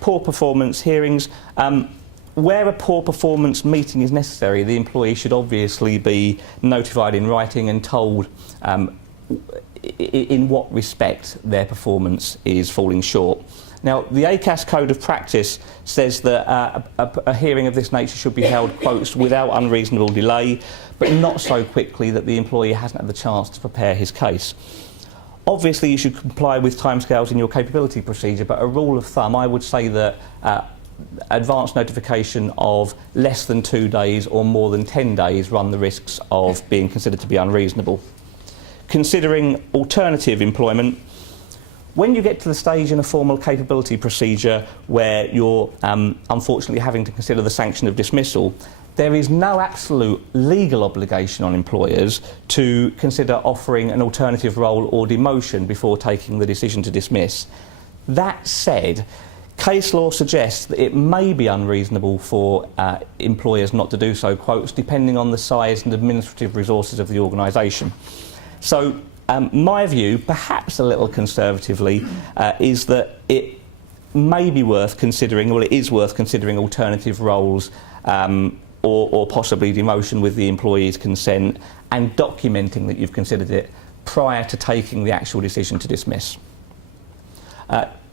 poor performance hearings. Where a poor performance meeting is necessary, the employee should obviously be notified in writing and told in what respect their performance is falling short. Now, the ACAS Code of Practice says that a hearing of this nature should be held, quotes, without unreasonable delay, but not so quickly that the employee hasn't had the chance to prepare his case. Obviously, you should comply with timescales in your capability procedure, but a rule of thumb, I would say that advance notification of less than 2 days or more than 10 days run the risks of being considered to be unreasonable. Considering alternative employment, when you get to the stage in a formal capability procedure where you're unfortunately having to consider the sanction of dismissal, there is no absolute legal obligation on employers to consider offering an alternative role or demotion before taking the decision to dismiss. That said, case law suggests that it may be unreasonable for employers not to do so, quotes, depending on the size and administrative resources of the organisation. So my view, perhaps a little conservatively, is that it may be worth considering, well, it is worth considering alternative roles or possibly demotion with the employee's consent, and documenting that you've considered it prior to taking the actual decision to dismiss.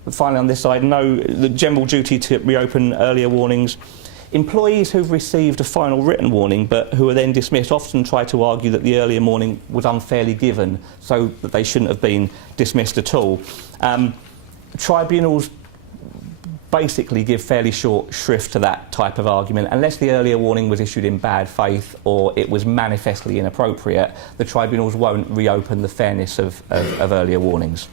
Finally, on this side, the general duty to reopen earlier warnings. Employees who've received a final written warning but who are then dismissed often try to argue that the earlier warning was unfairly given, so that they shouldn't have been dismissed at all. Tribunals basically give fairly short shrift to that type of argument. Unless the earlier warning was issued in bad faith or it was manifestly inappropriate, the tribunals won't reopen the fairness of earlier warnings.